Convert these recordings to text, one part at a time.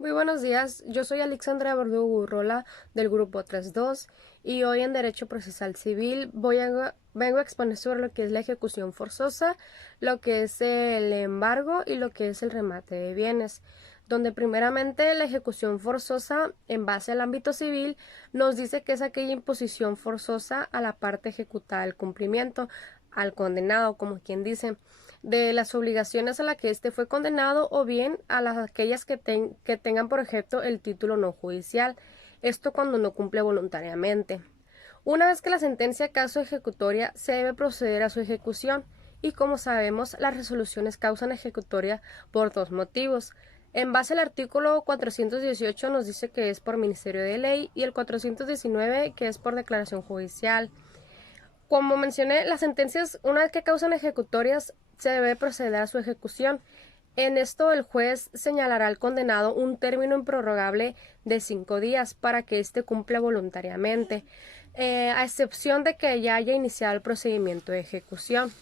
Muy buenos días, yo soy Alexandra Verdugo Gurrola del grupo 32 y hoy en Derecho Procesal Civil vengo a exponer sobre lo que es la ejecución forzosa, lo que es el embargo y lo que es el remate de bienes, donde primeramente la ejecución forzosa en base al ámbito civil nos dice que es aquella imposición forzosa a la parte ejecutada del cumplimiento, al condenado, como quien dice, de las obligaciones a las que éste fue condenado o bien a aquellas que tengan por objeto el título no judicial, esto cuando no cumple voluntariamente. Una vez que la sentencia caso ejecutoria se debe proceder a su ejecución y como sabemos las resoluciones causan ejecutoria por dos motivos. En base al artículo 418 nos dice que es por ministerio de ley y el 419 que es por declaración judicial. Como mencioné, las sentencias, una vez que causan ejecutorias, se debe proceder a su ejecución. En esto, el juez señalará al condenado un término improrrogable de 5 días para que éste cumpla voluntariamente, a excepción de que ya haya iniciado el procedimiento de ejecución.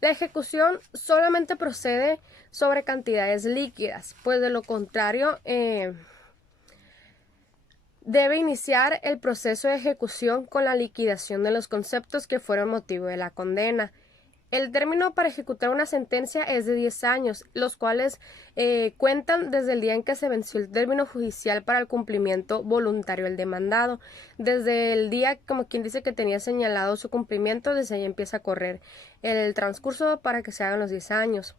La ejecución solamente procede sobre cantidades líquidas, pues de lo contrario, debe iniciar el proceso de ejecución con la liquidación de los conceptos que fueron motivo de la condena. El término para ejecutar una sentencia es de 10 años, los cuales cuentan desde el día en que se venció el término judicial para el cumplimiento voluntario del demandado. Desde el día, como quien dice, que tenía señalado su cumplimiento, desde ahí empieza a correr el transcurso para que se hagan los 10 años.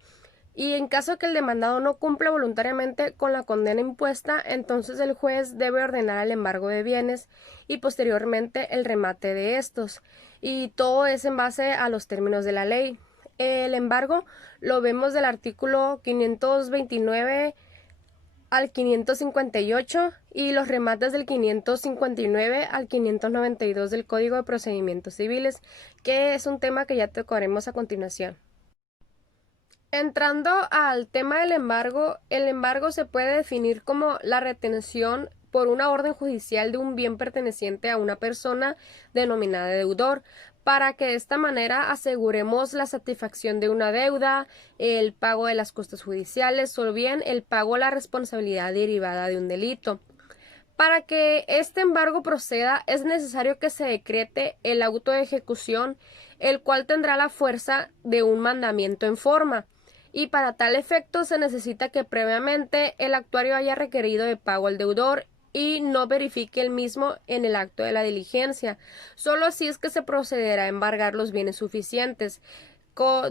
Y en caso de que el demandado no cumpla voluntariamente con la condena impuesta, entonces el juez debe ordenar el embargo de bienes y posteriormente el remate de estos. Y todo es en base a los términos de la ley. El embargo lo vemos del artículo 529 al 558 y los remates del 559 al 592 del Código de Procedimientos Civiles, que es un tema que ya tocaremos a continuación. Entrando al tema del embargo, el embargo se puede definir como la retención por una orden judicial de un bien perteneciente a una persona denominada deudor, para que de esta manera aseguremos la satisfacción de una deuda, el pago de las costas judiciales o bien el pago de la responsabilidad derivada de un delito. Para que este embargo proceda, es necesario que se decrete el auto de ejecución, el cual tendrá la fuerza de un mandamiento en forma. Y para tal efecto se necesita que previamente el actuario haya requerido de pago al deudor y no verifique el mismo en el acto de la diligencia. Solo así es que se procederá a embargar los bienes suficientes,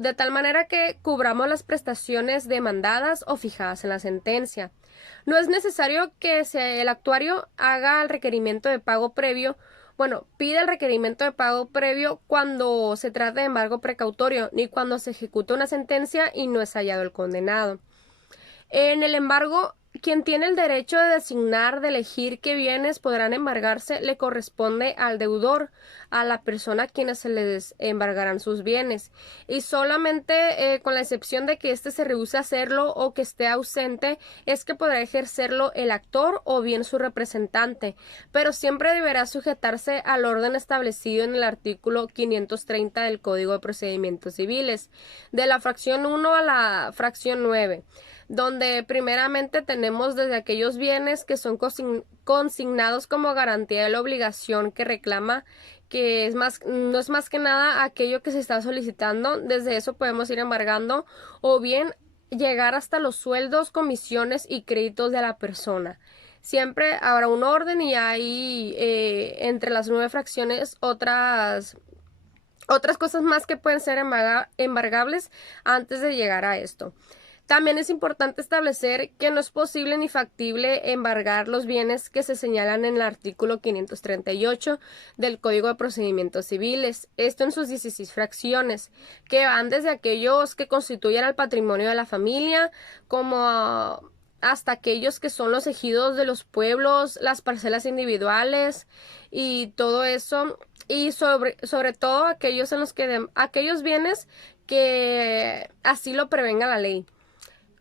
de tal manera que cubramos las prestaciones demandadas o fijadas en la sentencia. No es necesario que el actuario haga el requerimiento de pago previo, pide el requerimiento de pago previo cuando se trata de embargo precautorio, ni cuando se ejecuta una sentencia y no es hallado el condenado. En el embargo, quien tiene el derecho de designar, de elegir qué bienes podrán embargarse, le corresponde al deudor, a la persona a quienes se les embargarán sus bienes. Y solamente con la excepción de que éste se rehúse a hacerlo o que esté ausente, es que podrá ejercerlo el actor o bien su representante, pero siempre deberá sujetarse al orden establecido en el artículo 530 del Código de Procedimientos Civiles, de la fracción 1 a la fracción 9, donde primeramente tenemos desde aquellos bienes que son consignados como garantía de la obligación que reclama, que no es más que nada aquello que se está solicitando. Desde eso podemos ir embargando o bien llegar hasta los sueldos, comisiones y créditos de la persona. Siempre habrá un orden y hay entre las 9 fracciones otras cosas más que pueden ser embargables antes de llegar a esto. También es importante establecer que no es posible ni factible embargar los bienes que se señalan en el artículo 538 del Código de Procedimientos Civiles, esto en sus 16 fracciones, que van desde aquellos que constituyen el patrimonio de la familia, como hasta aquellos que son los ejidos de los pueblos, las parcelas individuales y todo eso, y sobre todo aquellos en los que aquellos bienes que así lo prevenga la ley.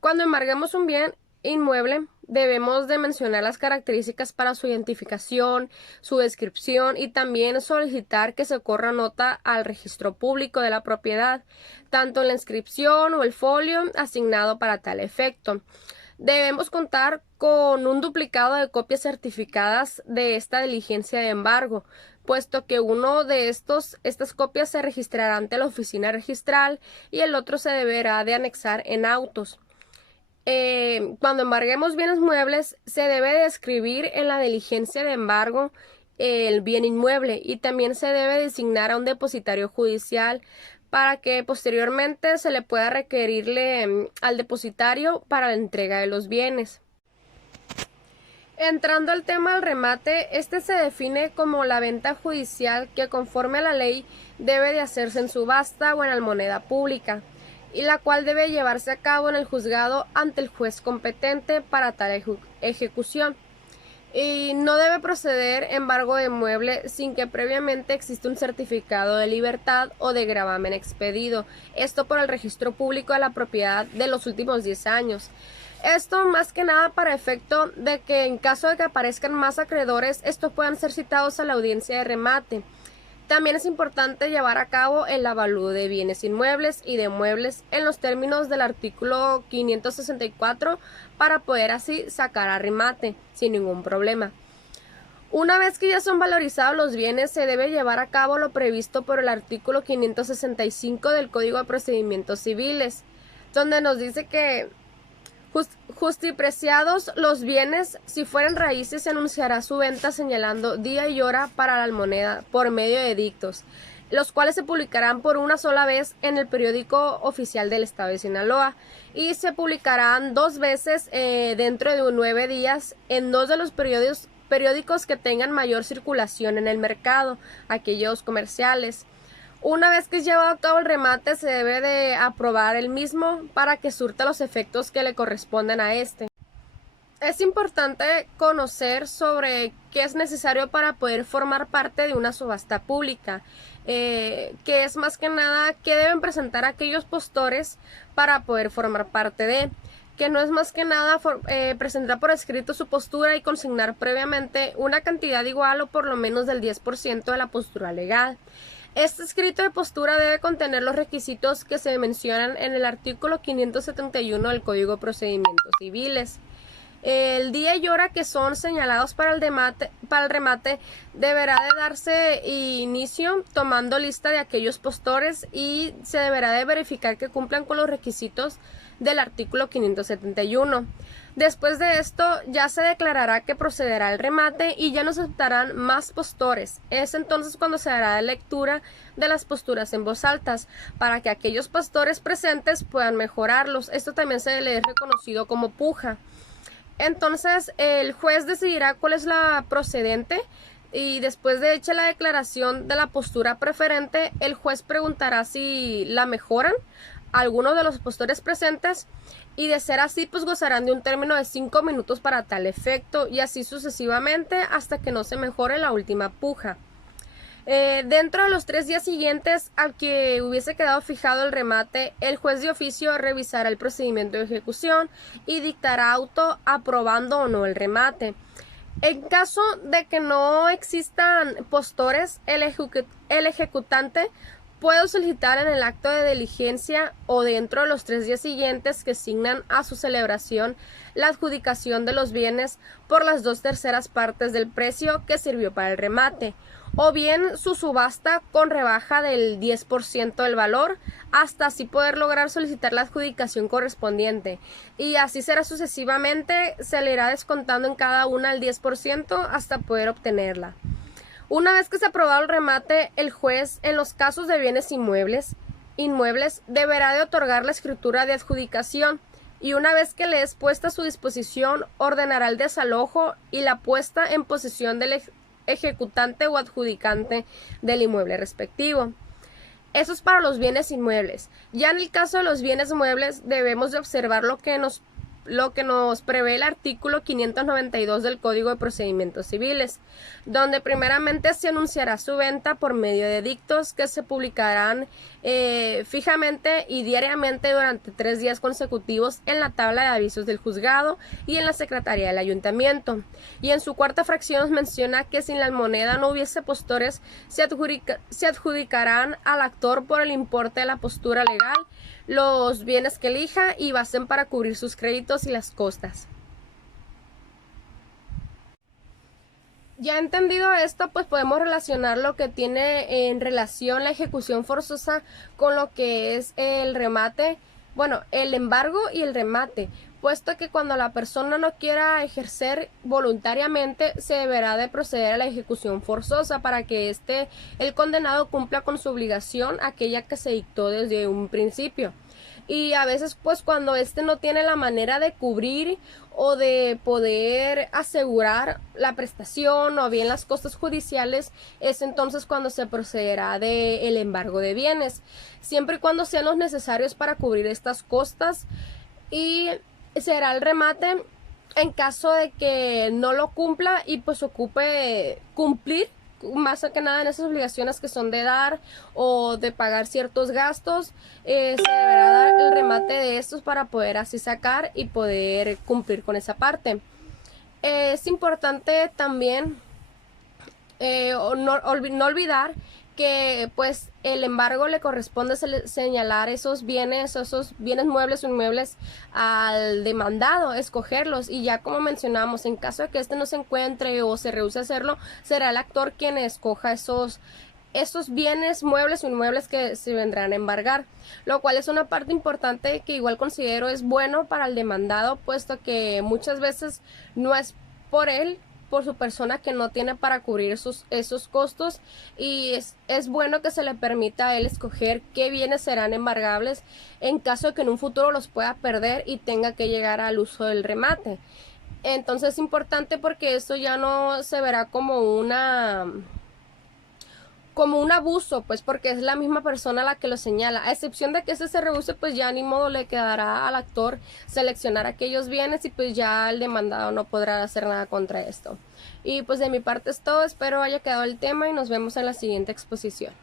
Cuando embarguemos un bien inmueble, debemos de mencionar las características para su identificación, su descripción y también solicitar que se corra nota al registro público de la propiedad, tanto en la inscripción o el folio asignado para tal efecto. Debemos contar con un duplicado de copias certificadas de esta diligencia de embargo, puesto que uno de estas copias se registrará ante la oficina registral y el otro se deberá de anexar en autos. Cuando embarguemos bienes muebles, se debe de escribir en la diligencia de embargo el bien inmueble y también se debe designar a un depositario judicial para que posteriormente se le pueda requerirle al depositario para la entrega de los bienes. Entrando al tema del remate, este se define como la venta judicial que conforme a la ley debe de hacerse en subasta o en almoneda pública, y la cual debe llevarse a cabo en el juzgado ante el juez competente para tal ejecución. Y no debe proceder embargo de mueble sin que previamente exista un certificado de libertad o de gravamen expedido, esto por el registro público de la propiedad de los últimos 10 años. Esto más que nada para efecto de que en caso de que aparezcan más acreedores, estos puedan ser citados a la audiencia de remate. También es importante llevar a cabo el avalúo de bienes inmuebles y de muebles en los términos del artículo 564 para poder así sacar a remate sin ningún problema. Una vez que ya son valorizados los bienes, se debe llevar a cabo lo previsto por el artículo 565 del Código de Procedimientos Civiles, donde nos dice que justipreciados los bienes, si fueren raíces, se anunciará su venta señalando día y hora para la almoneda por medio de edictos, los cuales se publicarán por una sola vez en el periódico oficial del Estado de Sinaloa y se publicarán 2 veces dentro de 9 días en 2 de los periódicos que tengan mayor circulación en el mercado, aquellos comerciales. Una vez que es llevado a cabo el remate, se debe de aprobar el mismo para que surta los efectos que le corresponden a este. Es importante conocer sobre qué es necesario para poder formar parte de una subasta pública, que es más que nada qué deben presentar aquellos postores para poder formar parte de, que no es más que nada presentar por escrito su postura y consignar previamente una cantidad igual o por lo menos del 10% de la postura legal. Este escrito de postura debe contener los requisitos que se mencionan en el artículo 571 del Código de Procedimientos Civiles. El día y hora que son señalados para el remate deberá de darse inicio tomando lista de aquellos postores y se deberá de verificar que cumplan con los requisitos del artículo 571. Después de esto ya se declarará que procederá el remate y ya no se aceptarán más postores. Es entonces cuando se hará la lectura de las posturas en voz alta para que aquellos postores presentes puedan mejorarlos. Esto también se le es reconocido como puja. Entonces el juez decidirá cuál es la procedente y después de hecha la declaración de la postura preferente, el juez preguntará si la mejoran algunos de los postores presentes y de ser así pues gozarán de un término de 5 minutos para tal efecto y así sucesivamente hasta que no se mejore la última puja. Dentro de los 3 días siguientes al que hubiese quedado fijado el remate, el juez de oficio revisará el procedimiento de ejecución y dictará auto aprobando o no el remate. En caso de que no existan postores, el ejecutante puede solicitar en el acto de diligencia o dentro de los 3 días siguientes que signan a su celebración la adjudicación de los bienes por las 2/3 partes del precio que sirvió para el remate, o bien su subasta con rebaja del 10% del valor, hasta así poder lograr solicitar la adjudicación correspondiente. Y así será sucesivamente, se le irá descontando en cada una el 10% hasta poder obtenerla. Una vez que se ha aprobado el remate, el juez, en los casos de bienes inmuebles, deberá de otorgar la escritura de adjudicación y una vez que le es puesta a su disposición, ordenará el desalojo y la puesta en posesión del ejecutante o adjudicante del inmueble respectivo. Eso es para los bienes inmuebles. Ya en el caso de los bienes muebles debemos de observar lo que nos prevé el artículo 592 del Código de Procedimientos Civiles, donde primeramente se anunciará su venta por medio de edictos que se publicarán fijamente y diariamente durante 3 días consecutivos en la tabla de avisos del juzgado y en la secretaría del ayuntamiento. Y en su cuarta fracción nos menciona que si en la moneda no hubiese postores, se adjudicarán al actor por el importe de la postura legal, los bienes que elija y basten para cubrir sus créditos y las costas. Ya entendido esto, pues podemos relacionar lo que tiene en relación la ejecución forzosa con lo que es el remate, bueno, el embargo y el remate, puesto que cuando la persona no quiera ejercer voluntariamente, se deberá de proceder a la ejecución forzosa para que el condenado cumpla con su obligación, aquella que se dictó desde un principio. Y a veces pues cuando no tiene la manera de cubrir o de poder asegurar la prestación o bien las costas judiciales, es entonces cuando se procederá del embargo de bienes, siempre y cuando sean los necesarios para cubrir estas costas, y será el remate en caso de que no lo cumpla y pues ocupe cumplir más que nada en esas obligaciones que son de dar o de pagar ciertos gastos. Se deberá dar el remate de estos para poder así sacar y poder cumplir con esa parte. Es importante también no olvidar que pues el embargo le corresponde señalar esos bienes muebles o inmuebles al demandado, escogerlos, y ya como mencionamos, en caso de que no se encuentre o se rehúse a hacerlo, será el actor quien escoja esos bienes muebles o inmuebles que se vendrán a embargar, lo cual es una parte importante que igual considero es bueno para el demandado, puesto que muchas veces no es por su persona que no tiene para cubrir esos costos, y es bueno que se le permita a él escoger qué bienes serán embargables en caso de que en un futuro los pueda perder y tenga que llegar al uso del remate. Entonces es importante porque eso ya no se verá como un abuso, pues porque es la misma persona la que lo señala, a excepción de que se rehúse, pues ya ni modo, le quedará al actor seleccionar aquellos bienes y pues ya el demandado no podrá hacer nada contra esto. Y pues de mi parte es todo, espero haya quedado el tema y nos vemos en la siguiente exposición.